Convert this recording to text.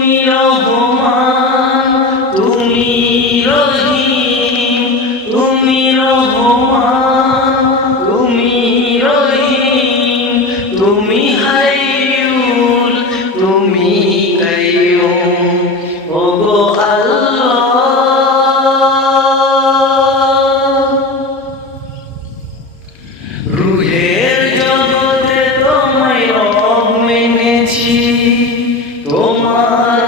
তুমি রহমান, তুমি রহিম, তুমি রহমান, তুমি রহিম, তুমি হাইয়ুল, তুমি কাইয়ুম। ওগো আল্লাহ, রুহের জগতে তোমায় রব মেনেছি, তোমার